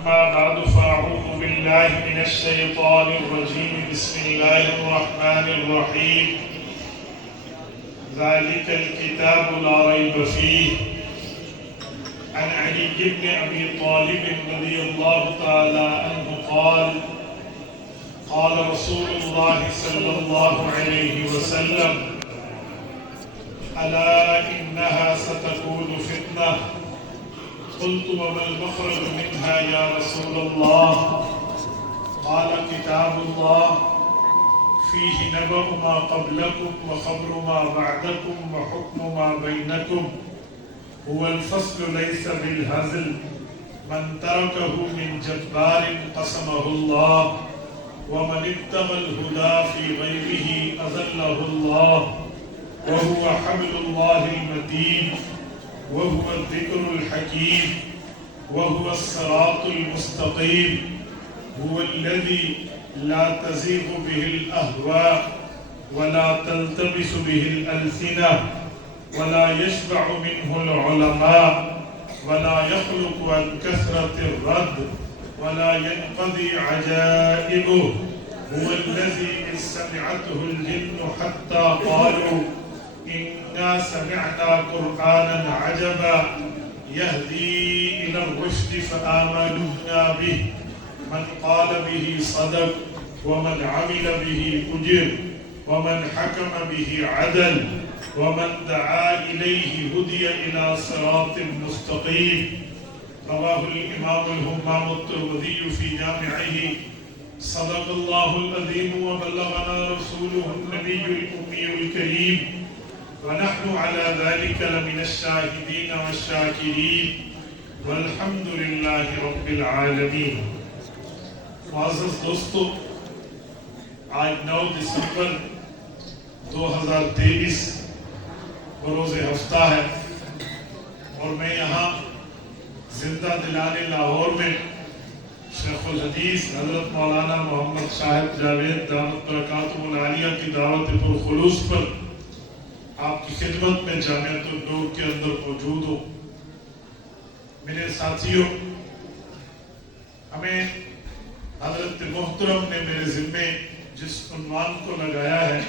أما بعد فأعوذ بالله من الشيطان الرجيم بسم الله الرحمن الرحيم ذلك الكتاب لا ريب فيه عن علي بن أبي طالب رضي الله تعالى عنه قال قال رسول الله صلى الله عليه وسلم ألا إنها ستكون فتنة قلت وما المخرج منها يا رسول الله قال كتاب الله فيه نبأ ما قبلكم وخبر ما بعدكم وحكم ما بينكم هو الفصل ليس بالهزل من تركه من جبار قسمه الله ومن ابتغى الهدى في غيره أذله الله وهو حبل الله المتين وهو الذكر الحكيم وهو الصراط المستقيم هو الذي لا تزيغ به الأهواء ولا تلتبس به الألسنة ولا يشبع منه العلماء ولا يخلق عن كثرة الرد ولا ينقضي عجائبه هو الذي إذ سمعته الجن حتى قالوا إنا سمعنا قرآنا عجبا يهدي إلى الرشد فآمنا به من قال به صدق ومن عمل به أجر ومن حكم به عدل ومن دعا إليه هدي إلى صراط مستقيم رواه الإمام الهمام الترمذي في جامعه صدق الله العظيم وبلغنا رسوله النبي الأمي الكريم ونحن على ذلك لمن الشاهدين والشاكرين والحمد لله رب العالمين. معزز دوستو، آج 9 دسمبر 2023 بروز ہفتہ ہے اور میں یہاں زندہ دلان لاہور میں شیخ الحدیث حضرت مولانا محمد شاہد جاوید دامت برکاتہ العالیہ کی دعوت پرخلوص پر آپ کی خدمت میں جامعۃ النور کے اندر موجود ہوں. میرے ساتھیوں، ہمیں حضرت محترم نے میرے ذمے جس عنوان کو لگایا ہے،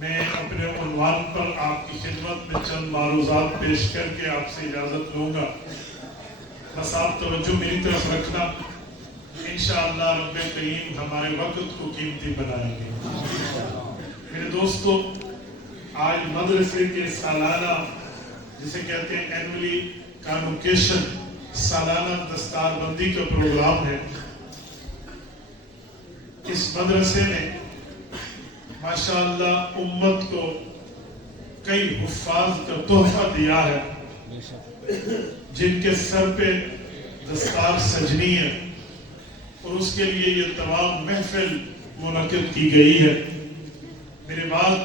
میں اپنے عنوان پر آپ کی خدمت میں چند معروضات پیش کر کے آپ سے اجازت لوں گا. بس آپ توجہ میری طرف رکھنا، انشاءاللہ رب کریم ہمارے وقت کو قیمتی بنائیں گے. میرے دوستو، آج مدرسے کے سالانہ جسے کہتے ہیں اینولی کانوکیشن، سالانہ دستار بندی کا پروگرام ہے. اس مدرسے نے ماشاءاللہ امت کو کئی حفاظ کا تحفہ دیا ہے جن کے سر پہ دستار سجنی ہے، اور اس کے لیے یہ تمام محفل منعقد کی گئی ہے. میرے بعد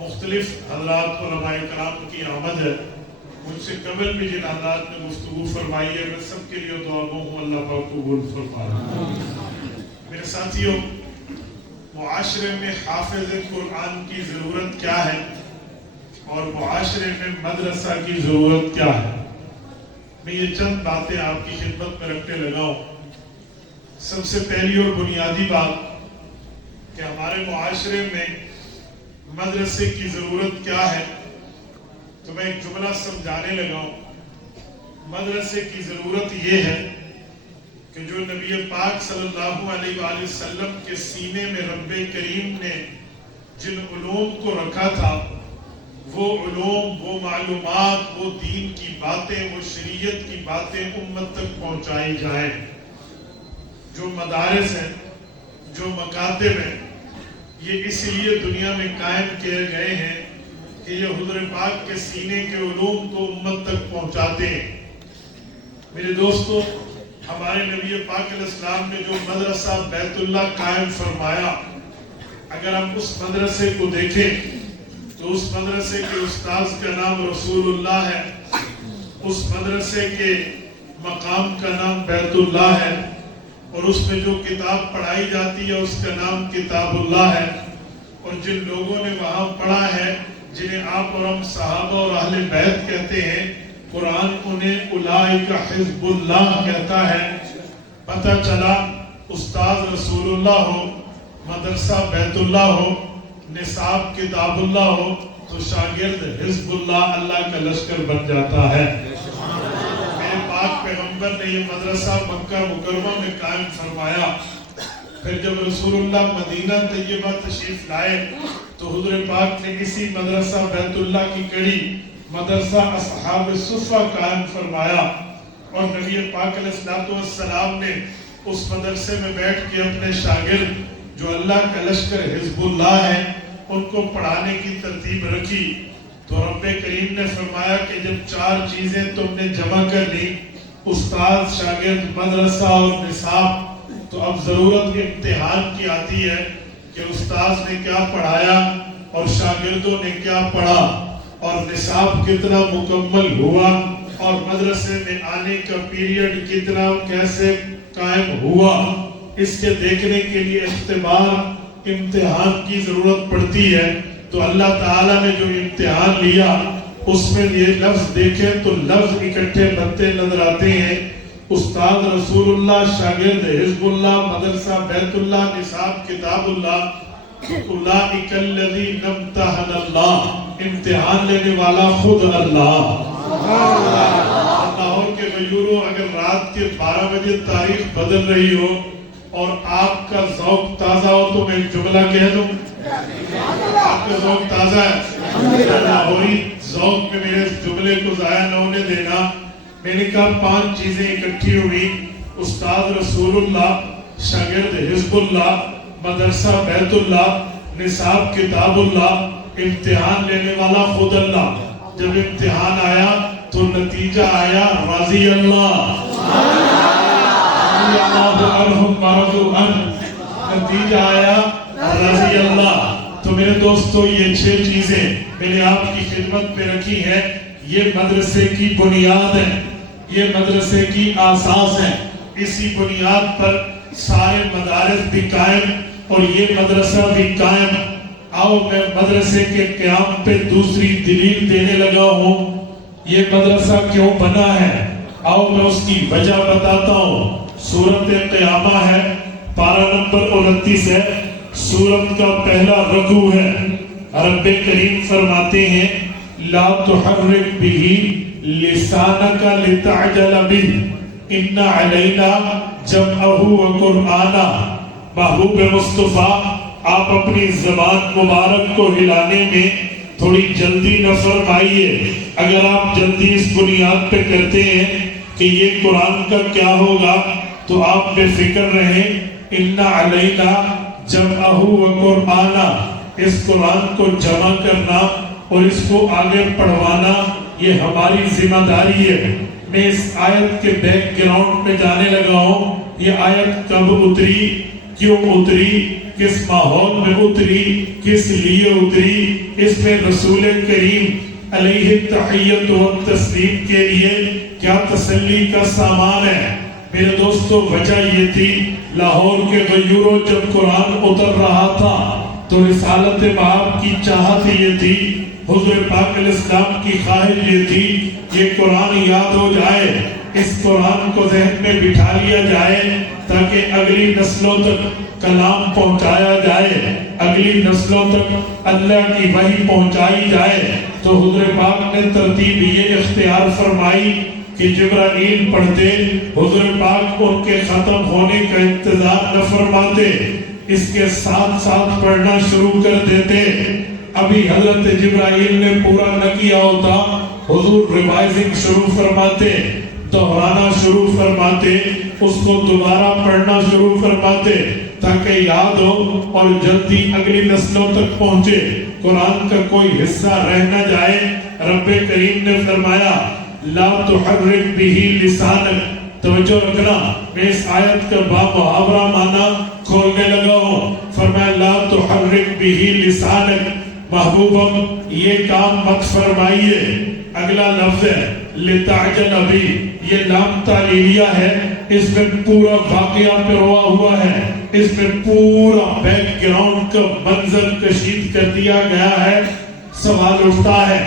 مختلف حضرات علماء کرام کی آمد ہے. مجھ سے قبل بھی جن حضرات نے گفتگو فرمائی ہے، میں سب کے لیے دعا گو ہوں اللہ پاک قبول فرمائے. میرے ساتھیوں، معاشرے میں حافظ قرآن کی ضرورت کیا ہے اور معاشرے میں مدرسہ کی ضرورت کیا ہے، میں یہ چند باتیں آپ کی خدمت میں رکھنے لگا ہوں. سب سے پہلی اور بنیادی بات کہ ہمارے معاشرے میں مدرسے کی ضرورت کیا ہے، تو میں ایک جملہ سمجھانے لگا ہوں. مدرسے کی ضرورت یہ ہے کہ جو نبی پاک صلی اللہ علیہ وآلہ وسلم کے سینے میں رب کریم نے جن علوم کو رکھا تھا، وہ علوم، وہ معلومات، وہ دین کی باتیں، وہ شریعت کی باتیں امت تک پہنچائی جائیں. جو مدارس ہیں، جو مکاتب ہیں، یہ اس لیے دنیا میں قائم کیے گئے ہیں کہ یہ حضور پاک کے سینے کے علوم کو امت تک پہنچاتے ہیں. میرے دوستو، ہمارے نبی پاک علیہ السلام نے جو مدرسہ بیت اللہ قائم فرمایا، اگر ہم اس مدرسے کو دیکھیں تو اس مدرسے کے استاذ کا نام رسول اللہ ہے، اس مدرسے کے مقام کا نام بیت اللہ ہے، اور اس میں جو کتاب پڑھائی جاتی ہے اس کا نام کتاب اللہ ہے. اور جن لوگوں نے وہاں پڑھا ہے، جنہیں آپ اور ہم صحابہ اور اہل بیت کہتے ہیں، قرآن انہیں اولئک حزب اللہ کہتا ہے. پتہ چلا استاد رسول اللہ ہو، مدرسہ بیت اللہ ہو، نصاب کتاب اللہ ہو تو شاگرد حزب اللہ، اللہ کا لشکر بن جاتا ہے۔ میرے پاک پیغمبر نے یہ مدرسہ مکہ مکرمہ میں قائم فرمایا۔ پھر جب رسول اللہ مدینہ طیبہ تشریف لائے تو حضور پاک نے اسی مدرسہ بیت اللہ کی کڑی مدرسہ اصحاب صفہ قائم فرمایا، اور نبی پاک علیہ السلام نے اس مدرسے میں بیٹھ کے اپنے شاگرد جو اللہ کا لشکر حزب اللہ ہے ان کو پڑھانے کی ترتیب رکھی۔ تو رب کریم نے فرمایا کہ جب 4 چیزیں تم نے جمع کر لی، استاد، شاگرد، مدرسہ اور نصاب، تو اب ضرورت امتحان کی آتی ہے کہ استاد نے کیا پڑھایا اور شاگردوں نے کیا پڑھا، اور نصاب کتنا مکمل ہوا، اور مدرسے میں آنے کا پیریڈ کتنا کیسے قائم ہوا۔ اس کے دیکھنے کے لیے اختبار، امتحان کی ضرورت پڑتی ہے۔ تو اللہ تعالیٰ نے جو امتحان لیا اس میں یہ لفظ دیکھیں تو لفظ اکٹھے بنتے نظر آتے ہیں۔ استاد رسول اللہ، شاگرد حزب اللہ، مدرسہ بیت اللہ، نصاب کتاب اللہ، اولئک الذین امتحن اللہ، امتحان لینے والا خود اللہ۔ لاہور کے غیوروں، اگر رات کے 12 بجے تاریخ بدل رہی ہو اور آپ کا ذوق تازہ ہو تو میں ایک جملہ کہہ دوں، آپ کا ذوق تازہ ہے، لاہوری ذوق میں میرے جملے کو ضائع نہ ہونے دینا۔ میں نے کہا 5 چیزیں اکٹھی ہوئی، استاد رسول اللہ، شاگرد حزب اللہ، مدرسہ بیت اللہ، نصاب کتاب اللہ، امتحان لینے والا خود اللہ۔ جب امتحان آیا تو نتیجہ آیا راضی اللہ، نتیجہ آیا راضی اللہ۔ تو میرے دوستو یہ 6 چیزیں میں نے آپ کی خدمت میں رکھی ہیں، یہ مدرسے کی بنیاد ہے، یہ مدرسے کی آساس ہے۔ اسی بنیاد پر سارے مدارس بھی قائم اور یہ مدرسہ بھی قائم۔ آؤ میں مدرسے کے قیام پہ دوسری دلیل دینے لگا ہوں، یہ مدرسہ کیوں بنا ہے، آؤ میں اس کی وجہ بتاتا ہوں۔ سورۃ قیامہ ہے، پارہ نمبر 29 ہے، سورت کا پہلا رکوع ہے۔ رب کریم فرماتے ہیں لا تحرک به لسانک لتعجل به ان علینا جمعہ وقرآنہ۔ محبوب مصطفیٰ، آپ اپنی زبان مبارک کو ہلانے میں تھوڑی جلدی نہ فرمائیے۔ اگر آپ جلدی اس بنیاد پہ کرتے ہیں کہ یہ قرآن کا کیا ہوگا تو آپ بے فکر رہیں۔ ان علینا جمعہ وقرآنہ، اس قرآن کو جمع کرنا اور اس کو آگے پڑھوانا یہ ہماری ذمہ داری ہے۔ میں اس آیت کے بیک گراؤنڈ میں جانے لگا ہوں، یہ آیت کب اتری، کیوں اتری، کس ماحول میں اتری، کس لیے اتری، اس میں رسول کریم علیہ التحیت و تسلیم کے لیے کیا تسلی کا سامان ہے۔ میرے دوستو وجہ یہ تھی، لاہور کے غیوروں جب قرآن اتر رہا تھا تو رسالت باب کی چاہت یہ تھی، حضور پاک علیہ السلام کی خواہش یہ تھی یہ قرآن یاد ہو جائے، اس قرآن کو ذہن میں بٹھا لیا جائے تاکہ اگلی نسلوں تک کلام پہنچایا جائے، اگلی نسلوں تک اللہ کی وحی پہنچائی جائے۔ تو حضور پاک نے ترتیب یہ اختیار فرمائی کہ جبرائیل پڑھتے، حضور پاک ان کے ختم ہونے کا انتظار نہ فرماتے، اس کے ساتھ ساتھ پڑھنا شروع کر دیتے۔ ابھی حضرت جبرائیل نے پورا نہ کیا ہوتا، حضور ریوائزنگ شروع فرماتے، دہرانا شروع فرماتے، اس کو دوبارہ پڑھنا شروع فرماتے تاکہ یاد ہو اور جلدی اگلی نسلوں تک پہنچے، قرآن کا کوئی حصہ رہ نہ جائے۔ رب کریم نے فرمایا لا تحرک به لسانک، توجہ رکھنا، میں اس آیت کا بامحاورہ معنی کھولنے لگا ہوں۔ فرمایا لا تحرک به لسانک، محبوبم یہ کام مت فرمائیے۔ اگلا لفظ ہے لتعجل به، یہ لام تعلیلیہ ہے، اس میں پورا واقعہ پیروا ہوا ہے، اس میں پورا بیک گراؤنڈ کا منظر کشید کر دیا گیا ہے۔ سوال اٹھتا ہے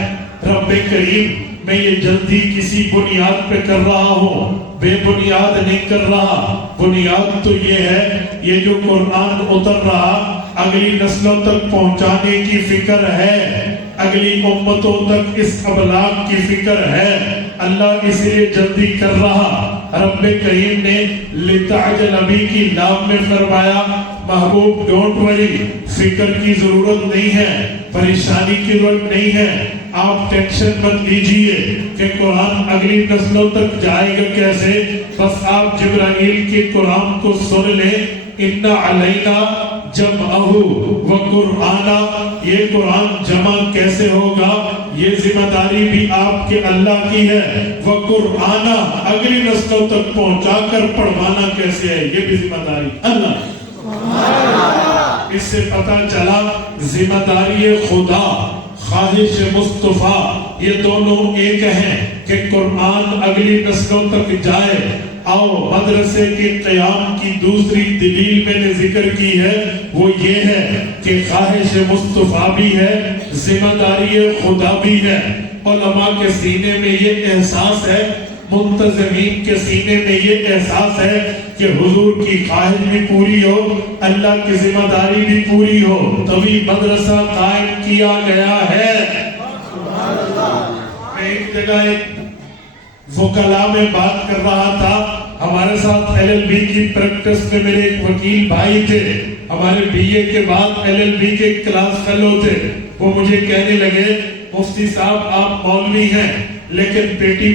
رب کریم میں یہ جلدی کسی بنیاد پہ کر رہا ہوں، بے بنیاد نہیں کر رہا. بنیاد تو یہ ہے، یہ جو قرآن اتر رہا اگلی نسلوں تک پہنچانے کی فکر ہے، اگلی امتوں تک اس ابلاغ کی فکر ہے. اللہ اس لیے جلدی کر رہا. رب کریم نے لتعجل بھی کی لام میں فرمایا محبوب ڈونٹ وری، فکر کی ضرورت نہیں ہے، پریشانی کی ضرورت نہیں ہے. آپ ٹینشن مت لیجئے کہ قرآن اگلی نسلوں تک جائے گا کیسے. بس آپ جبرائیل کے قرآن کو سن لیں. ان علینا جمعہ و قرآنا، یہ قرآن جمع کیسے ہوگا یہ ذمہ داری بھی آپ کے اللہ کی ہے. وہ قرآن اگلی نسلوں تک پہنچا کر پڑھوانا کیسے ہے یہ بھی ذمہ داری اللہ. اس سے پتہ چلا ذمہ داری خدا، خواہش مصطفیٰ، یہ دونوں ایک ہیں کہ قرآن اگلی نسلوں تک جائے. آؤ مدرسے کے قیام کی دوسری دلیل میں نے ذکر کی ہے، وہ یہ ہے کہ خواہش مصطفیٰ بھی ہے، ذمہ داری خدا بھی ہے. علماء کے سینے میں یہ احساس ہے، منتظمین کے سینے میں یہ احساس ہے کہ حضور کی خواہش بھی پوری ہو، اللہ کی ذمہ داری بھی پوری ہو، تبھی مدرسہ قائم کیا گیا ہے. میں ایک جگہ وکلاء میں بات کر رہا تھا. ہمارے ساتھ ایل ایل بی کی پریکٹس میں میرے ایک وکیل بھائی تھے، ہمارے بی اے کے بعد ایل ایل بی کے کلاس فیلو تھے. وہ مجھے کہنے لگے مفتی صاحب آپ مولوی ہیں لیکن پیٹی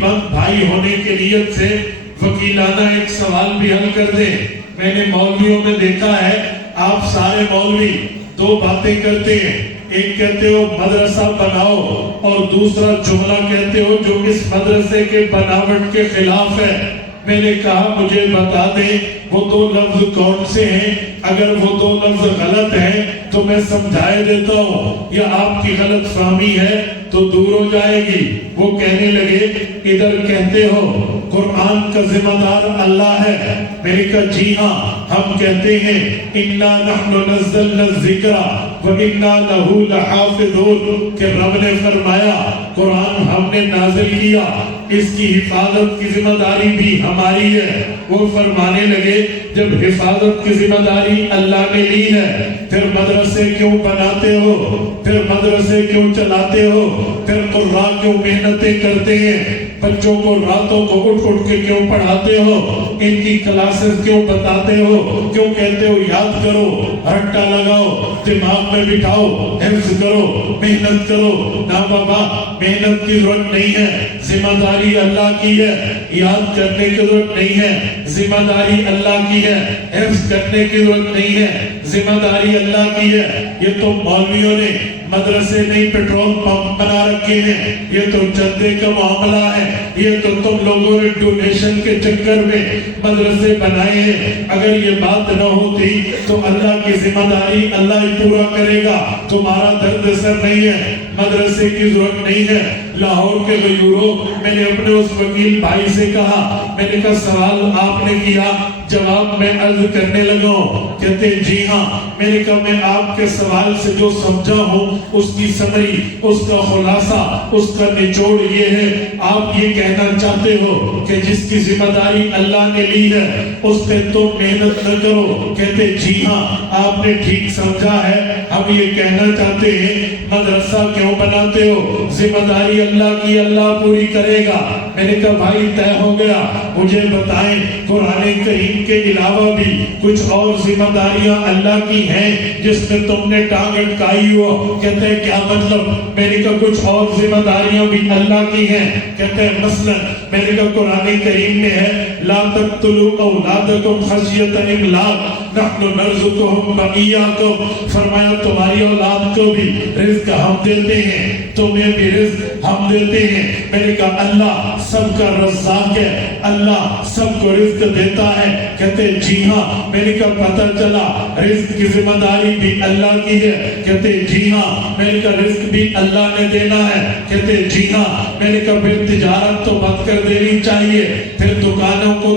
بند بھائی ہونے کے نیت سے وکیلانہ ایک سوال بھی حل کر دیں. میں نے مولویوں میں دیکھا ہے آپ سارے مولوی دو باتیں کرتے ہیں، ایک کہتے ہو مدرسہ بناؤ اور دوسرا جملہ کہتے ہو جو اس مدرسے کے بناوٹ کے خلاف ہے. میں نے کہا مجھے بتا دیں وہ دو لفظ کون سے ہیں، اگر وہ دو لفظ غلط ہیں تو میں سمجھائے دیتا ہوں، یا آپ کی غلط فہمی ہے تو دور ہو جائے گی. وہ کہنے لگے ادھر کہتے ہو قرآن کا ذمہ دار اللہ ہے. میں نے کہا جی ہاں، ہم کہتے ہیں اِنَّا نَحْنُ نَزَّلْنَا الذِّكْرَ وَإِنَّا لَهُ لَحَافِظُونَ کہ رب نے فرمایا قرآن ہم نے نازل کیا، اس کی حفاظت کی ذمہ داری بھی ہماری ہے. وہ فرمانے لگے جب حفاظت کی ذمہ داری اللہ نے لی ہے پھر مدرسے کیوں بناتے ہو، پھر مدرسے کیوں چلاتے ہو، پھر قرآ کیوں محنتیں کرتے ہیں، بچوں کو راتوں کو اٹھ کے کیوں پڑھاتے ہو، ان کی کلاسز کیوں بتاتے ہو، کیوں کہتے ہو یاد کرو، رٹا لگاؤ، دماغ میں بٹھاؤ، حفظ کرو، محنت کرو. نا بابا، محنت کی ضرورت نہیں ہے، ذمہ داری اللہ کی ہے. یاد کرنے کی ضرورت نہیں ہے، ذمہ داری اللہ کی ہے. حفظ کرنے کی ضرورت نہیں ہے، ذمہ داری اللہ کی ہے. یہ تو مولویوں نے مدرسے نہیں پیٹرول پمپ بنا رکھے ہیں، یہ تو چندے کا معاملہ ہے، یہ تو تم لوگوں نے ڈونیشن کے چکر میں مدرسے بنائے ہیں. اگر یہ بات نہ ہوتی تو اللہ کی ذمہ داری اللہ ہی پورا کرے گا. تمہارا درد سر نہیں ہے، مدرسے کی ضرورت نہیں ہے. لاہور کے غیوروں، میں نے اپنے اس وکیل بھائی سے کہا، میں نے کہا سوال آپ نے کیا، جواب میں عرض کرنے لگا. کہتے جی ہاں. میں نے کہا میں آپ کے سوال سے جو سمجھا ہوں اس کی سمری، اس کا خلاصہ، اس کا نچوڑ یہ ہے، آپ یہ کہنا چاہتے ہو کہ جس کی ذمہ داری اللہ نے لی ہے اس پہ تم محنت نہ کرو. کہتے جی ہاں آپ نے ٹھیک سمجھا ہے، ہم یہ کہنا چاہتے ہیں مدرسہ کیوں بناتے ہو، ذمہ داری اللہ کی، اللہ پوری کرے گا. میں نے کہا بھائی طے ہو گیا، مجھے بتائیں قرآن کریم کے علاوہ بھی کچھ اور ذمہ داریاں اللہ کی ہیں جس میں تم نے ٹانگ اٹکائی ہو. کہتے ہیں کیا مطلب؟ میں نے کہا کچھ اور ذمہ داریاں بھی اللہ کی ہیں. کہتے ہیں مثلا میں نے کہا قرآن کریم میں ہے لا تقتلوا اولادکم خشیۃ املاق نحن نرزقهم وإياکم. فرمایا تمہاری اولاد کو بھی رزق ہم دیتے ہیں، تمہیں بھی رزق ہم دیتے ہیں. میں نے کہا اللہ سب کا رزاق ہے، اللہ سب کو رزق دیتا ہے. کہتے جی ہاں. میں نے کہا پتہ چلا رزق کی ذمہ داری بھی اللہ کی ہے. کہتے جی ہاں. میں نے کہا رزق بھی اللہ نے دینا ہے. کہتے جی ہاں. میں نے کہا پھر تجارت تو بند کر دینی چاہیے، پھر دکانوں کو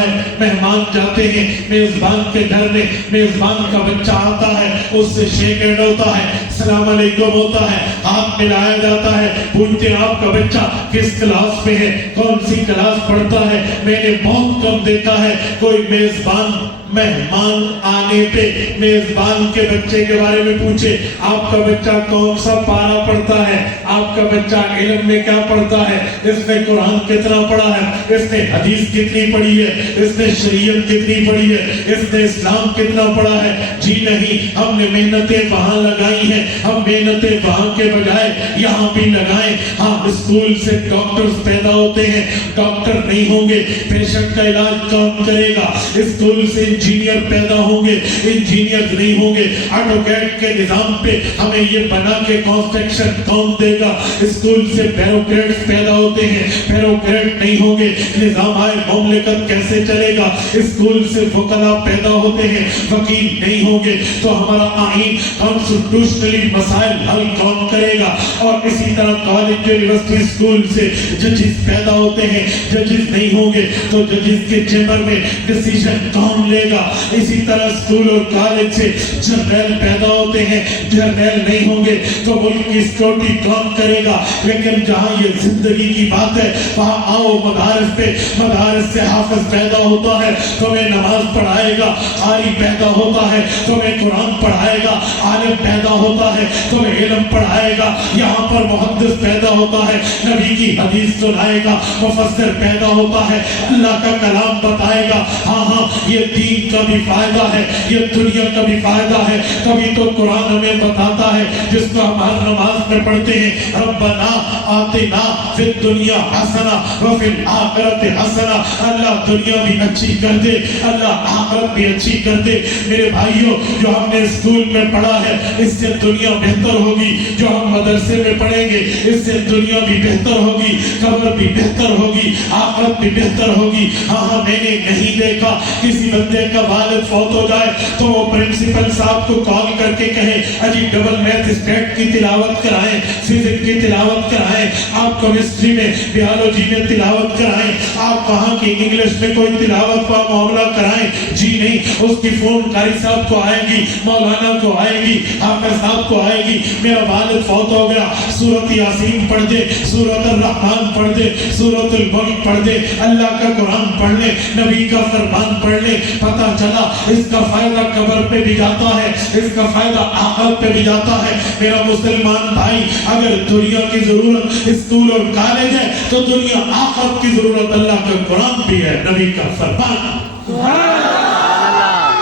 ہے مہمان جاتے ہیں میزبان کے گھر میں, میزبان کا بچہ آتا ہے, اس سے شیک ہینڈ ہوتا ہے, السلام علیکم ہوتا ہے, ہاتھ ملایا جاتا ہے, پوچھتے ہیں آپ کا بچہ کس کلاس میں ہے, کون سی کلاس پڑھتا ہے. میں نے بہت کم دیکھا ہے کوئی میزبان مہمان آنے پہ میزبان کے بچے کے بارے میں پوچھے آپ کا بچہ کون سا پارہ پڑھتا ہے, آپ کا بچہ علم میں کیا پڑھتا ہے, اس نے قرآن کتنا پڑھا ہے, اس نے حدیث کتنی پڑھی ہے, اس نے شریعت کتنی پڑھی ہے, اس نے اسلام کتنا پڑھا ہے. جی نہیں, ہم نے محنتیں وہاں لگائی ہیں, ہم محنتیں وہاں کے بجائے یہاں بھی لگائیں. ہاں اسکول سے ڈاکٹرز پیدا ہوتے ہیں, ڈاکٹر نہیں ہوں گے پیشنٹ کا علاج کون کرے گا. اسکول سے انجینئر پیدا ہوں گے, انجینئر نہیں ہوں گے. ایڈوکیٹ کے نظام پہ ہمیں یہ بنا کے کنسٹرکشن کون دے گا. اسکول سے بیوروکریٹس پیدا ہوتے ہیں, بیوروکریٹ نہیں ہوں گے نظام آئے مملکت کیسے چلے گا. اسکول سے وکلا پیدا ہوتے ہیں, وکیل نہیں ہوں گے تو ہمارا آئین کانسٹیٹیوشنلی مسائل حل کون کرے گا. اور اسی طرح کالج یونیورسٹی اسکول سے ججز پیدا ہوتے ہیں, ججز نہیں ہوں گے تو ججز کے چیمبر میں ڈیسیژن کون لے گا. اسی طرح اسکول اور کالج سے جرنیل پیدا ہوتے ہیں, جرنیل نہیں ہوں گے تو ملک کی سیکورٹی کون کرے گا. لیکن جہاں یہ زندگی کی بات ہے وہاں آؤ مدارس پہ, مدارس سے حافظ پیدا ہوتا ہے تمہیں نماز پڑھائے گا, قاری پیدا ہوتا ہے تمہیں قرآن پڑھائے گا, عالم پیدا ہوتا ہے تمہیں علم پڑھائے گا. یہاں پر محدث پیدا ہوتا ہے نبی کی حدیث سنائے گا, مفسر پیدا ہوتا ہے اللہ کا کلام بتائے گا. ہاں ہاں یہ دین کا بھی فائدہ ہے, یہ دنیا کا بھی فائدہ ہے. کبھی تو قرآن ہمیں بتاتا ہے جس کو ہم ہر نماز میں پڑھتے ہیں, ربنا آتنا فی الدنیا حسنہ وفی الآخرۃ حسنہ. اللہ دنیا بھی اچھی کر دے, اللہ آخرت بھی اچھی کر دے. میرے بھائیوں, جو ہم نے اسکول میں پڑھا ہے اس سے دنیا بہتر ہوگی, جو ہم مدرسے میں پڑھیں گے اس سے دنیا بھی بہتر ہوگی, قبر بھی بہتر ہوگی, آخرت بھی بہتر ہوگی. ہاں ہاں میں نے نہیں دیکھا کسی بندے کا والد فوت ہو جائے تو وہ پرنسپل صاحب کو کال کر کے کہے اجی ڈبل میتھ اسٹیٹ کی تلاوت کرائیں, فزکس کی تلاوت کرائیں, آپ کیمسٹری میں بیالوجی میں تلاوت کرائیں, آپ وہاں کی انگلش میں کوئی تلاوت کا معاملہ کرائیں. جی نہیں, اس کی فون قاری صاحب کو آئے گی, مولانا کو آئے گی, حافظ صاحب کو آئے گی, میرا والد فوت ہو گیا, سورۃ یاسین پڑھ دے, سورۃ الرحمن پڑھ دے, سورۃ الملک پڑھ دے, اللہ کا قرآن پڑھ لے, نبی کا فرمان پڑھ لے. پتہ چلا اس کا فائدہ قبر پہ بھی جاتا ہے, اس کا فائدہ آخرت پہ بھی جاتا ہے. میرا مسلمان بھائی, اگر دنیا کی ضرورت اسکول اور کالج ہے تو دنیا آخرت کی ضرورت اللہ کا قرآن بھی ہے, نبی کا فرمان.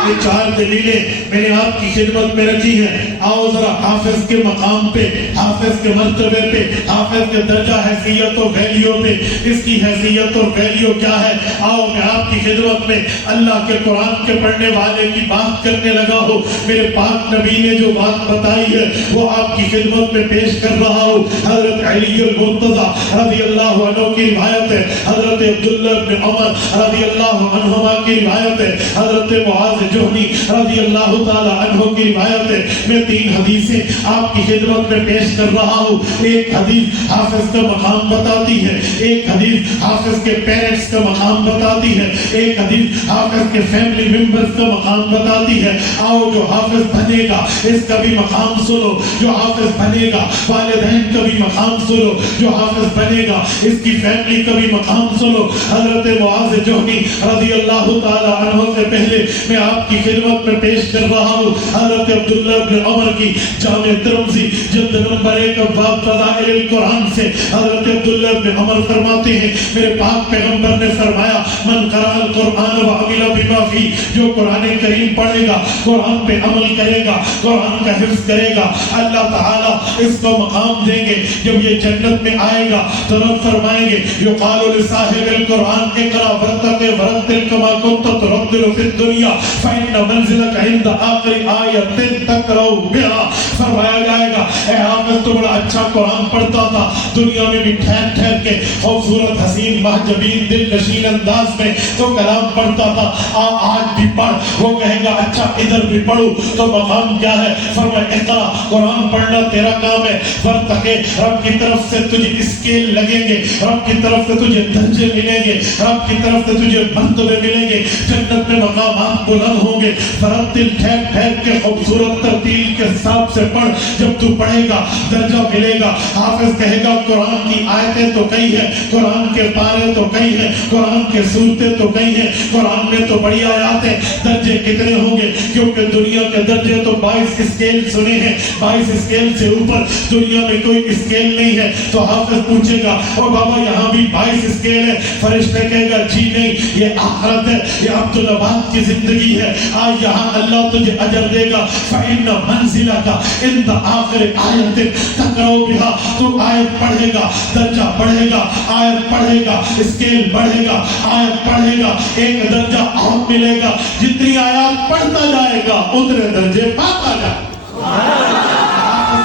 یہ چار دلیلیں میں نے آپ کی خدمت میں رکھی ہیں. آؤ ذرا حافظ کے مقام پہ, حافظ کے مرتبے پہ, حافظ کے درجہ حیثیت و ویلیو پہ, اس کی حیثیت اور ویلیو کیا ہے, آؤ میں آپ کی خدمت میں اللہ کے قرآن کے پڑھنے والے کی بات کرنے لگا ہوں. میرے پاک نبی نے جو بات بتائی ہے وہ آپ کی خدمت میں پیش کر رہا ہوں. حضرت علی المرتضیٰ رضی اللہ عنہ کی روایت ہے, حضرت عبداللہ بن عمر رضی اللہ عنہما کی روایت ہے, حضرت معاذ جوہنی رضی اللہ تعالی عنہ کی روایت ہے. میں 3 حدیثیں آپ کی خدمت میں پیش کر رہا ہوں. ایک حدیث حافظ کا مقام بتاتی ہے, ایک حدیث حافظ کے پیرنٹس کا مقام بتاتی ہے, ایک حدیث حافظ کے فیملی ممبرز کا مقام بتاتی ہے. آؤ جو حافظ بنے گا اس کا بھی مقام سنو, جو حافظ بنے گا والدین کا بھی مقام سنو, جو حافظ بنے گا اس کی فیملی کا بھی مقام سنو. حضرت معاذ جوہنی رضی اللہ تعالی عنہ سے پہلے میں آپ کی خدمت میں پیش کر رہا ہوں حضرت عبداللہ بن عمر کی جامع ترمذی جلد نمبر 1 ابواب فضائل القرآن سے. حضرت عبداللہ بن عمر فرماتے ہیں میرے پاک پیغمبر نے فرمایا من قرأ القرآن وعمل بما فیہ, جو قرآن کریم پڑھے گا, قرآن پہ عمل کرے گا, قرآن کا حفظ کرے گا, اللہ تعالیٰ اس کو مقام دیں گے. جب یہ جنت میں آئے گا تو رب فرمائیں گے یقال لصاحب القرآن اقرأ ورتقِ ورتل كما كنت تردد في الدنيا فإن منزلك عند آخر آية تقرأ بها. فرمایا جائے گا اے حافظ تو بڑا اچھا قرآن پڑھتا تھا, دنیا میں بھی ٹھہر ٹھہر کے خوبصورت حسین محجبین دل نشین انداز میں تو کلام پڑھتا تھا, آج بھی پڑھ. وہ کہے گا اچھا ادھر بھی پڑھو تو مقام کیا ہے؟ فرمایا اقرا, قرآن پڑھنا تیرا کام ہے. ورتقے, رب کی طرف سے تجھے اسکیل لگیں گے, رب کی طرف سے تجھے درجے ملیں گے, رب کی طرف سے تجھے مرتبے ملیں گے, جنت میں مقامات بلند ہوں گے. فرتل, ٹھہر ٹھہر کے خوبصورت ترتیل کے حساب سے پڑھ, جب تو پڑھے گا درجہ ملے گا. حافظ کہے گا قرآن کی آیتیں تو کئی ہیں, قرآن کے پارے تو کئی ہیں, قرآن کے صورتیں تو کئی ہیں, قرآن میں تو بڑی آیات ہیں, درجے کتنے ہوں گے؟ کیونکہ دنیا کے درجے تو 22 اسکیل سنے ہیں, 22 اسکیل سے اوپر دنیا میں کوئی اسکیل نہیں ہے. تو حافظ پوچھے گا او بابا یہاں بھی 22 اسکیل ہے؟ فرشتہ کہے گا جی نہیں, یہ آخرت ہے, یہ عبدالعباد کی زندگی ہے. آج یہاں اللہ تجھے اجر دے گا. فإن منزلک عند آخر آیت تقرأ بها, تو آیت پڑھے گا درجہ بڑھے گا, آیت پڑھے گا اسکیل بڑھے گا, آیت پڑھے گا ایک درجہ اور ملے گا. جتنی آیات پڑھتا جائے گا اتنے درجے پاتا جائے گا.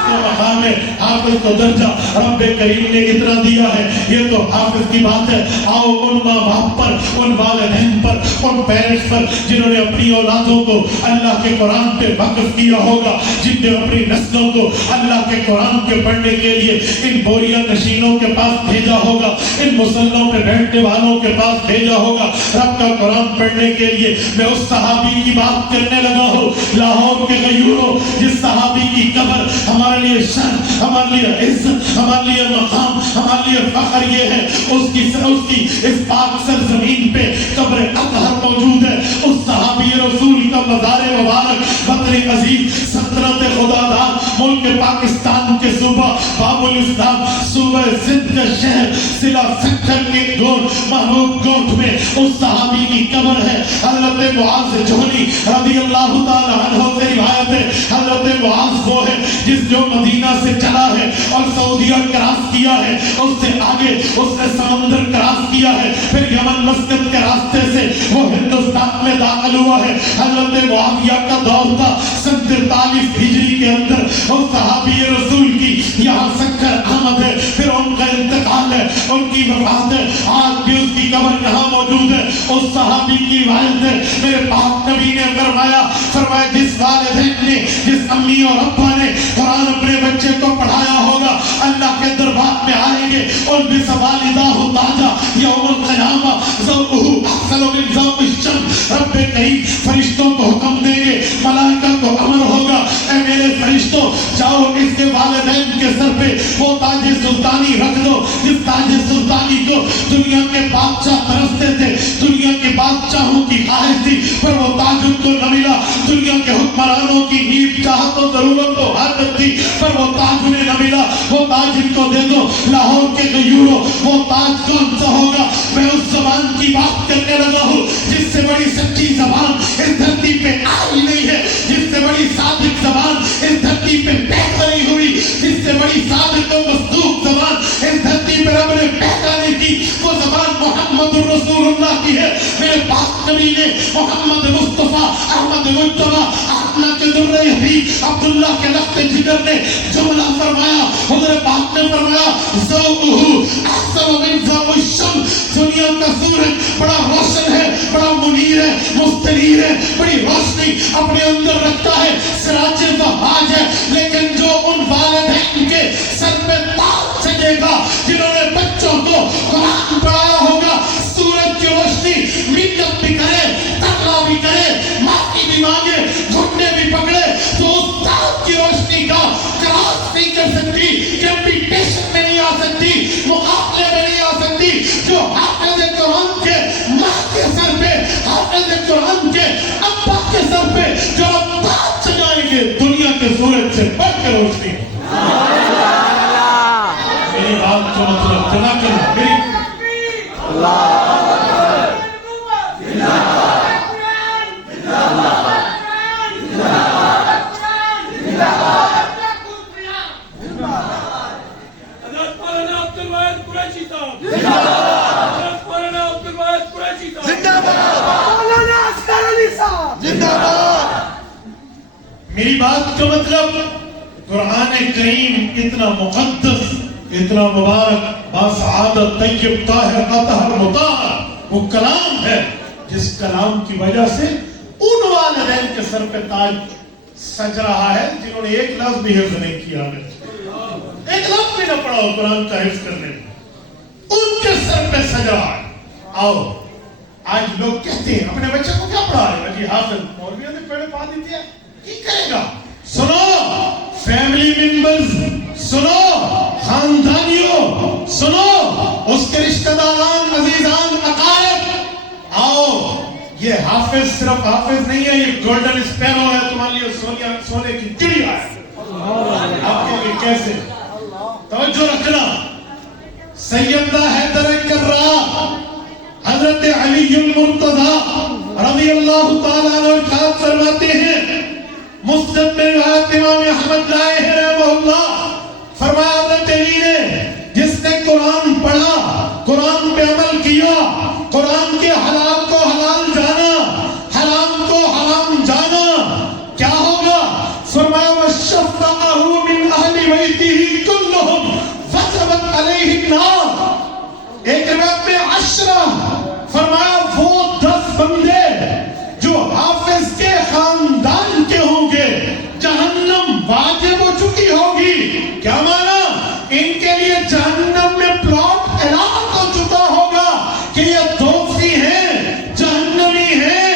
مقام ہے, حافظ کو درجہ رب کریم نے اتنا دیا ہے. یہ تو حافظ کی بات ہے. آؤ ان ماں باپ پر, ان والدین پر, ان پیرنٹس پر جنہوں نے اپنی اولادوں کو اللہ کے قرآن پہ وقف کیا ہوگا, جن نے اپنی نسلوں کو اللہ کے قرآن کے پڑھنے کے لیے ان بوریہ نشینوں کے پاس بھیجا ہوگا, ان مسلوں پہ بیٹھنے والوں کے پاس بھیجا ہوگا رب کا قرآن پڑھنے کے لیے. میں اس صحابی کی بات کرنے لگا ہوں, لاہور کے غیوروں, جس صحابی کی قبر ہمارے لیے شان, ہمارے لیے عزت, ہمارے لیے مقام, ہمارے لیے فخر یہ ہے اس کی اس پاک سرزمین پہ قبر اطہر موجود ہے. اس صحابی رسول کا مزار مبارک وطن عزیز سلطنت خدا داد ملک پاکستان کے صوبہ باب الاسلام صوبہ سندھ کا شہر ضلع سکھر کے گوٹ محبوب گوٹ میں اس صحابی کی قبر ہے. حضرت معاذ جوہنی رضی اللہ تعالی عنہ سے روایت ہے, حضرت معاذ وہ ہے جس جو مدینہ سے چلا ہے اور سعودیہ کراس کیا ہے, اس سے آگے اس نے سمندر کراس کیا ہے, پھر یمن مسجد کے راستے سے وہ ہندوستان میں داخل ہوا ہے. حضرت معاویہ کا دور تھا سن 43 ہجری کے اندر. اس صحابی رسول کی یہاں سکر آمد ہے, پھر ان کا انتقال ہے, ان کی وفات ہے. آج بھی اس کی قبر یہاں موجود ہے. اس صحابی کی روایت ہے میرے پاک نبی نے فرمایا جس والدین نے, جس امی اور ابا نے قرآن اپنے بچے کو پڑھایا ہوگا اللہ کے دربار میں آئیں گے اور بسوالدہ تاجا یوم القیامہ ذوقہ احسن من ذوق الشمس. رب کریم فرشتوں کو حکم دیں گے, ملائکہ کو امر ہوگا اے میرے فرشتوں جاؤ اس کے والدین کے سر پہ وہ تاج سلطانی رکھ دو جس تاج سلطانی کو دنیا کے بادشاہ ترستے تھے, دنیا کے بادشاہوں کی خواہش تھی پر وہ تاج ان کو نہ ملا. دنیا کے حکمرانوں کی نیب چاہت و ضرورت و حاجت تھی پر وہ تاج انہیں نہ ملا. وہ تاج ان کو دے دو. لاہور کے غیوروں, وہ تاج کون سا ہوگا؟ میں اس زبان کی بات کرنے لگا ہوں جس سے بڑی سچی زبان اس دھرتی پہ آئی نہیں ہے, جس سے بڑی صادق زبان اس دھرتی پہ پیدا نہیں ہوئی, جس سے بڑی صادق و مصدوق زبان اس دھرتی پہ رب نے پیدا نہیں کی. وہ زبان محمد رسول اللہ کی ہے. میرے پاک نبی نے محمد مصطفیٰ احمد مجتبیٰ اپنا کے درہ حبیب عبداللہ کے لخت جگر نے جملہ فرمایا. حضرت پاک نے فرمایا ذوقہ احسن من ذوق الشمس. دنیا کا سورج بڑا روشن ہے, بڑا منیر ہے, مستنیر ہے, بڑی روشنی اپنے اندر رکھتا ہے, سراج وہاج ہے, لیکن جو ان والدین کے سر پہ تاج سجے گا جنہوں نے بچوں کو قرآن پڑھایا ہوگا, سورج کی روشنی منت بھی کرے, تقلا بھی کرے, معافی بھی مانگے, گھٹنے بھی پکڑے, تو اس تاج کی روشنی کا کراس نہیں کر سکتی, کمپٹیشن میں نہیں آ سکتی, مقابلے میں نہیں آ سکتی. جو حافظ قرآن کے ماں کے سر پہ, حافظ قرآن کے ابا کے سر پہ جو تاج سجائیں گے دنیا کے سورج سے بڑھ کے روشنی. میری بات کا مطلب قرآن کریم اتنا مقدس، اتنا مبارک، باسعادت، طیب، طاہر، اطہر، مطہر، وہ کلام ہے جس کلام کی وجہ سے ان والدین کے سر پہ تاج سج رہا ہے جنہوں نے ایک لفظ بھی حفظ نہیں کیا ہے، ایک لفظ بھی نہ پڑھا ہو قرآن کا حفظ کرنے میں، ان کے سر پہ سج رہا ہے۔ آؤ آج لوگ کہتے ہیں اپنے بچے کو کیا پڑھا رہے ہیں جی حافظ، مولویوں نے پیڑے پا دی دیا، کی کرے گا؟ سنو فیملی ممبرز، سنو خاندانیوں، سنو اس کے رشتہ داران، عزیزان، اقارب، آؤ یہ حافظ صرف حافظ نہیں ہے، یہ گولڈن اسپیرو ہے، تمہارے لیے سونے کی چڑیا ہے۔ آپ کو کیسے توجہ رکھنا، سیدنا حیدر کررا حضرت علی المرتضی رضی اللہ تعالیٰ عنہ ارشاد فرماتے ہیں، مسند میں روایت امام احمد لائے ہیں رحمہ اللہ، فرمایا حضرت علی نے جس نے قرآن پڑھا، قرآن پہ عمل کیا، قرآن کے حلال کو حلال جانا، حرام کو حرام جانا، کیا ہوگا؟ فرمایا وَشَفَّعَهُ مِنْ أَهْلِ بَيْتِهِ كُلُّهُمْ وَجَبَتْ عَلَيْهِ النَّارُ۔ ایک روایت میں 10، فرمایا وہ 10 بندے جو حافظ کے خاندان کے ہوں گے جہنم واجب ہو چکی ہوگی۔ کیا مانا؟ ان کے لیے جہنم میں پلاٹ اعلان ہو چکا ہوگا کہ یہ دوستی ہیں، جہنمی ہیں،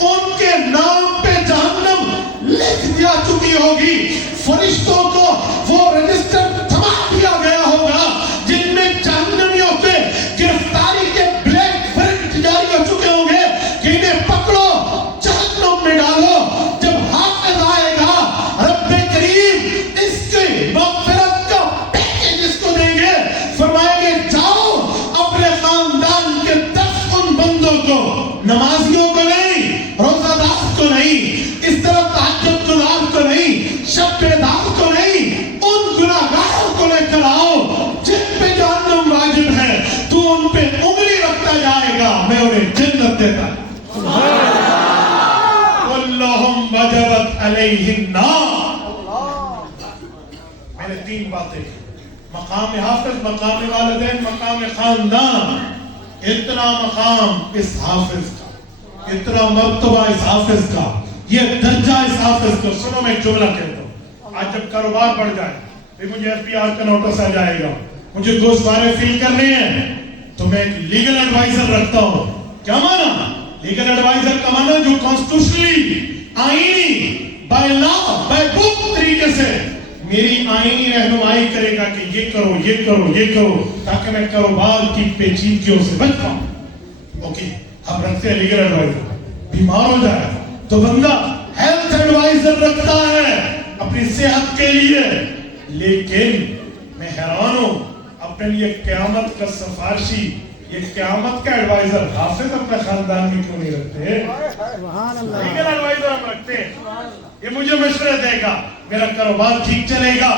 ان کے نام پہ جہنم لکھ دیا چکی ہوگی، فرشتوں کو وہ رجسٹر تھما دیا گیا ہوگا جن میں جہنمیوں پہ گرفتاری کے بلیک وارنٹ جاری ہو چکے ہوں گے کہ انہیں پکڑو، جہنم میں ڈالو۔ جب حافظ آئے گا رب کریم اس کی مغفرت کا پیکیج اس کو دیں گے، فرمائیں گے جاؤ اپنے خاندان کے 10 ان بندوں کو، نمازیوں کو نہیں، روزہ دار کو نہیں، اس طرح تہجد گزار کو نہیں، شب بیدار کو نہیں، ان گناہگاروں کو لے کر آؤ جن پہ جہنم واجب ہے، تو ان پہ انگلی رکھتا جائے گا، میں انہیں جنت دیتا ہے۔ کلہم وجبت علیہ النار۔ میں نے 3 باتیں، مقام حافظ، مقام والدین، مقام خاندان، اتنا مقام اس حافظ کا، اتنا مرتبہ اس حافظ کا، یہ درجہ اس حافظ کا۔ سنو میں ایک جملہ کہتا ہوں، آج جب کاروبار بڑھ جائے پھر مجھے FBI کا نوٹس آ جائے گا، مجھے گوشوارے فل کرنے ہیں، تو میں ایک لیگل ایڈوائزر رکھتا ہوں۔ کیا مانا؟ لیگل ایڈوائزر کا مانا جو کانسٹیٹیوشنلی، آئینی، بائی لا، بائی بک طریقے سے میری آئینی رہنمائی کرے گا کہ یہ کرو، یہ کرو، یہ کرو، تاکہ میں کاروبار کی پیچیدگیوں سے بچ پاؤں۔ اوکے، اب رکھتے ہیں لیگل ایڈوائزر، بیمار ہو جائے تو بندہ ہیلتھ ایڈوائزر رکھتا ہے اپنی صحت کے لیے، لیکن میں حیران ہوں اپنے لیے قیامت کا سفارشی، یہ قیامت کا ایڈوائزر حافظ اپنے خاندان میں کیوں نہیں رکھتے؟ لیگل ایڈوائزر ہم رکھتے ہیں، یہ مجھے مشورے دے گا، میرا کاروبار ٹھیک چلے گا۔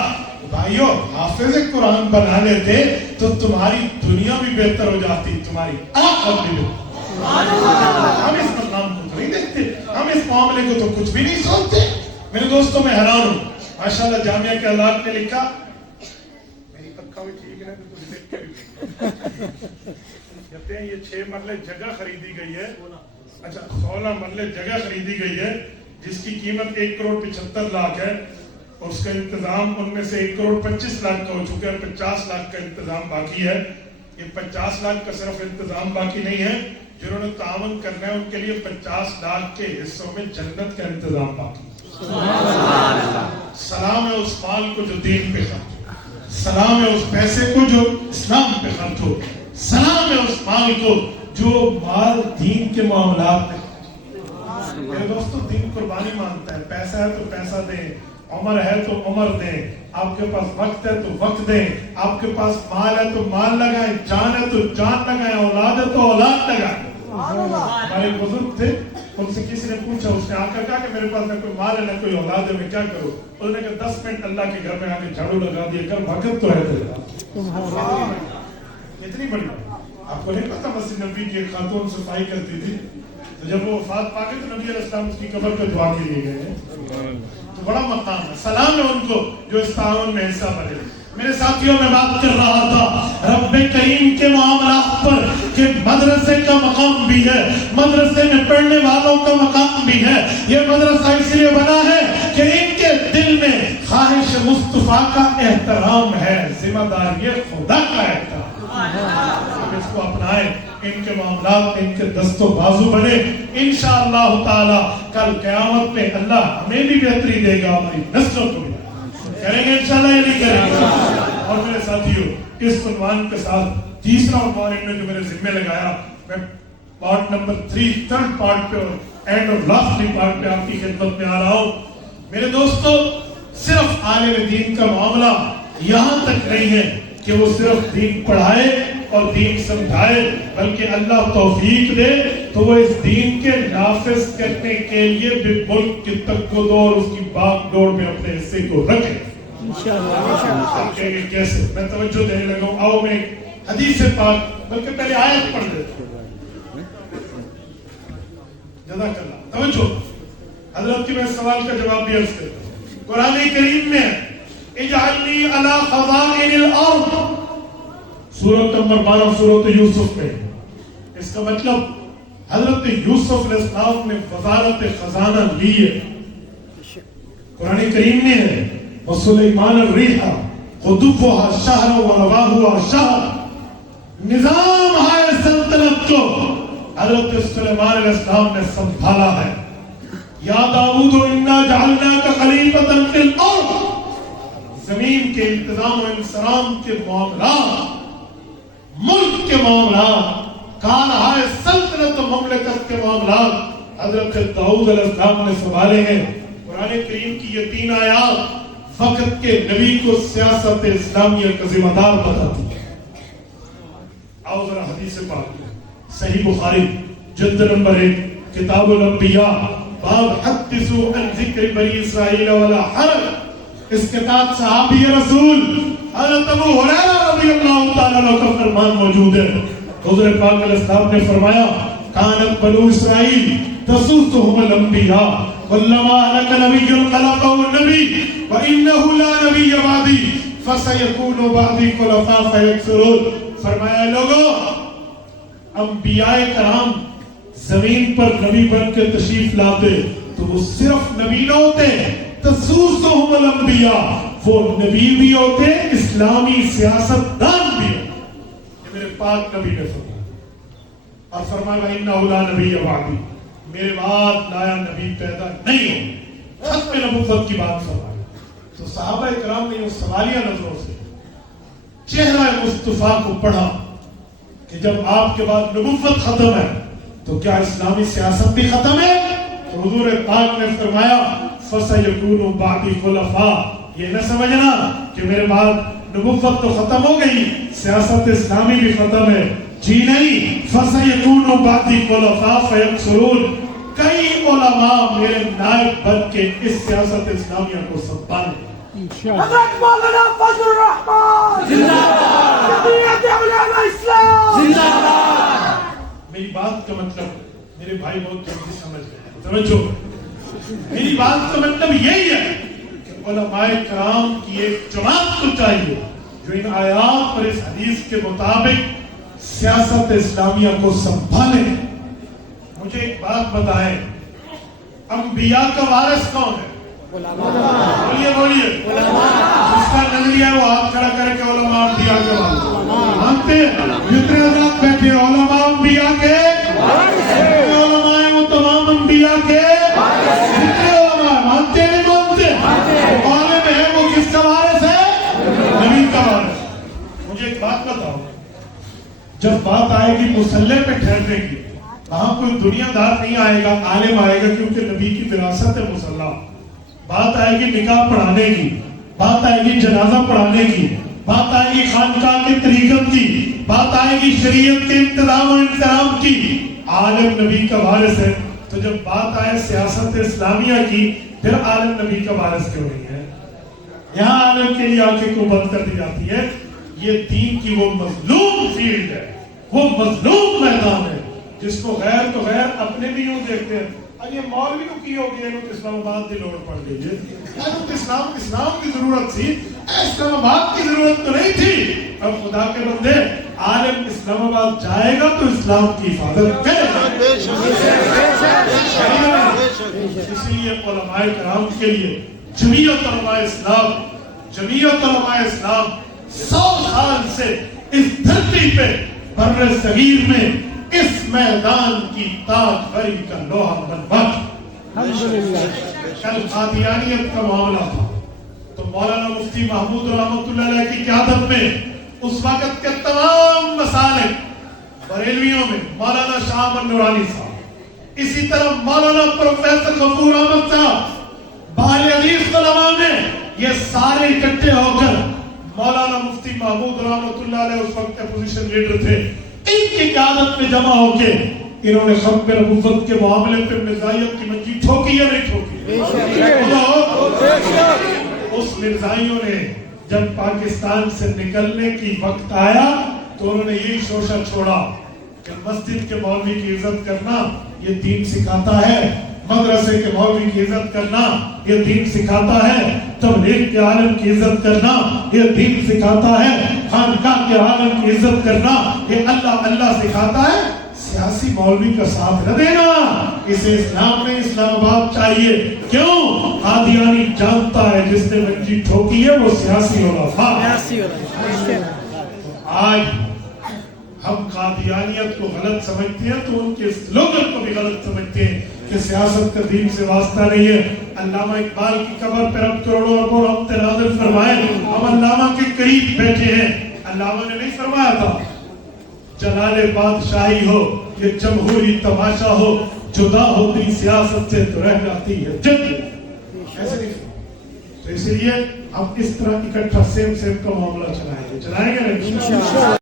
بھائیو حافظ قرآن بنا لیتے تو تمہاری دنیا بھی بہتر ہو جاتی، تمہاری آخرت بھی بہتر۔ ہم اس مقام کو تو نہیں دیکھتے، ہم اس معاملے کو تو کچھ بھی نہیں سوچتے۔ میرے دوستوں میں حیران ہوں، ماشاءاللہ جامعہ کے حالات نے لکھا، میری پکا بھی ٹھیک ہے تو دیکھ کے بھی کہتے ہیں یہ 6 مرلے جگہ خریدی گئی ہے، اچھا 16 مرلے جگہ خریدی گئی ہے جس کی قیمت 1,75,00,000 ہے، اور اس کا انتظام ان میں سے 1,25,00,000 کا ہو چکا ہے، 50 لاکھ کا انتظام باقی ہے۔ یہ 50 لاکھ کا صرف انتظام باقی نہیں ہے، جنہوں نے تعاون کرنا ہے ان کے لیے 50 لاکھ کے حصوں میں جنت کا انتظام باقی ہے۔ سلام ہے اس مال کو جو دین پہ خرچ ہو، سلام ہے اس پیسے کو جو اسلام پہ خرچ ہو، سلام ہے اس مال کو جو مال دین کے معاملات میں۔ میرے دوستو دین قربانی مانگتا ہے، پیسہ ہے تو پیسہ دیں، عمر ہے تو عمر دیں، آپ کے پاس وقت ہے تو وقت دیں، آپ کے پاس مال ہے تو مال لگائیں، جان ہے تو جان لگائیں، اولاد ہے تو اولاد لگائیں۔ ہمارے بزرگ تھے، ان سے کسی نے پوچھا، اس نے آ کر کہا کہ میرے پاس نہ کوئی مال ہے نہ کوئی اولاد ہے، میں کیا کروں؟ انہوں نے کہا 10 منٹ اللہ کے گھر میں آ کے جھاڑو لگا دیا کر، وقت تو ہے تیرا۔ اتنی بڑی آپ کو نہیں پتا، مسجد نبی کی ایک خاتون صفائی کرتی تھی، تو جب وہ وفات پا گئے تو نبی علیہ السلام اس کی قبر پہ دعا کے لیے گئے، تو تو بڑا مقام ہے. سلام ہے ان کو جو اس تعاون میں حصہ بنے. میرے ساتھیوں میں بات کر رہا تھا رب کریم کے معاملات پر کہ مدرسے کا مقام بھی ہے, مدرسے میں پڑھنے والوں کا مقام بھی ہے. یہ مدرسہ اس لیے بنا ہے کہ ان کے دل میں خواہش مصطفیٰ کا احترام ہے, ذمہ داری خدا کا احترام. اس کو اپنائیں, ان کے معاملات ان کے دست و بازو بنے. انشاءاللہ تعالی کل قیامت میں اللہ ہمیں بھی بہتری دے گا, ہماری نسلوں کو بھی. کریں گے انشاءاللہ یا نہیں کریں گے؟ اور میرے ساتھیوں اس عنوان کے ساتھ تیسرا عنوان انہوں نے جو میرے ذمہ لگایا, میں پارٹ نمبر 3 تھرڈ پارٹ پہ اور اینڈ اور لاسٹلی پارٹ پہ آپ کی خدمت میں آ رہا ہوں. میرے دوستو, صرف عالم دین کا معاملہ یہاں تک نہیں ہے کہ وہ صرف دین پڑھائے اور دین سمجھائے, بلکہ اللہ توفیق دے تو وہ اس دین کے نافذ کرنے کے لیے بھی ملک کی تقدیر اور اس کی باغ ڈور میں اپنے حصے کو رکھے. کیسے میں توجہ دینے لگا ہوں. آؤ میں حدیث پاک, بلکہ پہلے آیت پڑھ دیتا ہوں. جزاک اللہ, توجہ. حضرت کی میں سوال کا جواب بھی عرض کرتا ہوں. قرآن کریم میں اجعلنی علی خزائن الارض, سورۃ نمبر 12 سورۃ یوسف میں. اس کا مطلب حضرت یوسف علیہ السلام نے وزارت خزانہ لی ہے. قرآن کریم میں ہے وسلیمان الریح قطوفها شہر ورواحها شہر. نظام ہے سلطنت کو حضرت سلیمان علیہ السلام نے سنبھالا ہے. یا داؤد انا جعلناک خلیفۃ فی الارض, زمین کے انتظام و انصرام کے معاملات, ملک کے معاملات, کارہائے سلطنت و مملکت کے معاملات حضرت داؤد علیہ السلام نے سنبھالے ہیں. قرآن کریم کی یہ 3 آیات وقت کے نبی کو سیاست اسلامیہ کا ذمہ دار بتاتی ہے. آؤ ذرا حدیث پاک صحیح بخاری جلد نمبر 1 کتاب الانبیاء باب حدثوا عن ذکر بنی اسرائیل ولا حرج. اس کے تحت صحابی رسول حضرت ابو ہریرہ رضی اللہ تعالیٰ عنہ کا فرمان موجود ہے. حضور پاک علیہ السلام نے فرمایا کانت بنو اسرائیل تسوسهم الانبیاء کلما هلك نبی خلفه النبی وانه لا نبی بعدی فسیکون بعدی خلفاء فیکثرون. فرمایا لوگو, انبیاء کرام زمین پر نبی بن کے تشریف لاتے تو وہ صرف نبی نہ ہوتے, تسوسهم الانبیاء, وہ نبی بھی ہوتے, اسلامی سیاست دان بھی ہوتے. یہ میرے پاک نبی نے فرمایا. اور فرمایا انہ لا نبی بعدی, میرے بعد نیا نبی پیدا نہیں ہو. ختم نبوت کی بات فرمائی. تو صحابہ کرام نے اس سوالیہ نظروں سے چہرہ مصطفیٰ کو پڑھا کہ جب آپ کے بعد نبوت ختم ہے تو کیا اسلامی سیاست بھی ختم ہے؟ تو حضور پاک نے فرمایا فَسَيَكُونُ بَعْدِي خُلَفَاءَ. یہ نہ سمجھنا کہ میرے بعد نبوت تو ختم ہو گئی, سیاست اسلامی بھی ختم ہے. جی نہیں, فَسَيَكُونُ بَعْدِي خُلَفَاءَ فَيَكْثُرُونَ. کئی علماء میرے نائب بن کے اس سیاست اسلامیہ کو سنبھالیں. حضرت مولانا فضل الرحمان زندہ باد, جمعیت علماء اسلام زندہ باد. میری بات کا مطلب میرے بھائی بہت جلدی سمجھ گئے. توجہ, میری بات کا مطلب یہی ہے کہ علماء کرام کی ایک جماعت تو چاہیے جو ان آیات اور اس حدیث کے مطابق سیاست اسلامیہ کو سنبھالے. مجھے ایک بات بتائیں, انبیاء کا وارث کون ہے؟ بولیے بولیے. جس کا نظریہ ہے وہ ہاتھ کھڑا کر کے علماء انبیاء کے وارث مانتے ہیں. جتنے حضرات بیٹھے علماء انبیاء کے علماء ہیں وہ تمام انبیاء کے جتنے علماء مانتے ہیں مانتے عالم ہے وہ کس کا وارث ہے؟ نبی کا وارث. مجھے ایک بات بتاؤ, جب بات آئے گی مصلی پہ ٹھہرنے کی, وہاں کوئی دنیا دار نہیں آئے گا, عالم آئے گا, کیونکہ نبی کی وراثت ہے مصلی. بات آئے گی نکاح پڑھانے کی, بات آئے گی جنازہ پڑھانے کی, بات آئے گی خانقاہ کی طریقت کی, بات آئے گی شریعت کے انتظام و انتظام کی. عالم نبی کا وارث ہے. تو جب بات آئے سیاست اسلامیہ کی, پھر عالم نبی کا وارث کیوں نہیں ہے؟ یہاں عالم کے لیے آنکھیں کو بند کر دی جاتی ہے. یہ دین کی وہ مظلوم فیلڈ ہے, وہ مظلوم میدان ہے جس کو غیر تو غیر اپنے بھی یوں دیکھتے ہیں, یہ مولوی کو کی ہوگی اسلام آباد کی لوڑ پڑ گئی ہے، اسلام کی ضرورت تھی، اسلام آباد کی ضرورت تو نہیں تھی۔ اب خدا کے بندے عالم اسلام آباد جائے گا تو اسلام کی حفاظت کرے گا۔ اسی لیے علماء کرام کے لیے جمعیت علماء اسلام 100 سال سے اس دھرتی پہ بر صغیر میں اس میدان کی تاجوری کا لوہا بنوا۔ کل قادیانیت کا معاملہ تھا تو مولانا مفتی محمود رحمۃ اللہ علیہ کی قیادت میں اس وقت کے تمام مسالک بریلویوں میں مولانا شاہ احمد نورانی صاحب، اسی طرح مولانا پروفیسر غفور احمد صاحب، بال حدیث علماء میں یہ سارے اکٹھے ہو کر مولانا مفتی محمود رحمۃ اللہ علیہ اس وقت اپوزیشن لیڈر تھے، ان کی قیادت میں جمع ہو کے انہوں نے ختم نبوت کے معاملے پہ مرزائیت کی منجی ٹھوکی یا نہیں ٹھوکی؟ اس مرزائیوں نے جب پاکستان سے نکلنے کی وقت آیا تو انہوں نے یہی شوشہ چھوڑا کہ مسجد کے مولوی کی عزت کرنا یہ دین سکھاتا ہے، مدرسے کے مولوی کی عزت کرنا یہ دین سکھاتا ہے، تبلیغ کے عالم کی عزت کرنا یہ دین سکھاتا ہے، خانقاہ کے عالم کی عزت کرنا یہ اللہ سکھاتا ہے۔ سیاسی مولوی کا ساتھ نہ دینا، اسے اسلام میں اسلام آباد چاہیے۔ کیوں؟ قادیانی جانتا ہے جس نے منجی ٹھوکی ہے وہ سیاسی علماء۔ آج ہم قادیانیت کو غلط سمجھتے ہیں تو ان کے سلوگن کو بھی غلط سمجھتے ہیں کہ سیاست کا دین سے واسطہ نہیں ہے۔ علامہ اقبال کی قبر پر اب کروڑوں اربوں رحمت نازل فرمائے، ہم علامہ کے قریب بیٹھے ہیں۔ علامہ نے نہیں فرمایا تھا جلال بادشاہی ہو یہ جمہوری تماشا ہو، جدا ہوتی سیاست سے تو رہ جاتی ہے جنگ۔ ایسے نہیں، تو اسی لیے ہم اس طرح اکٹھا سیم کا معاملہ چلائیں گے نہیں؟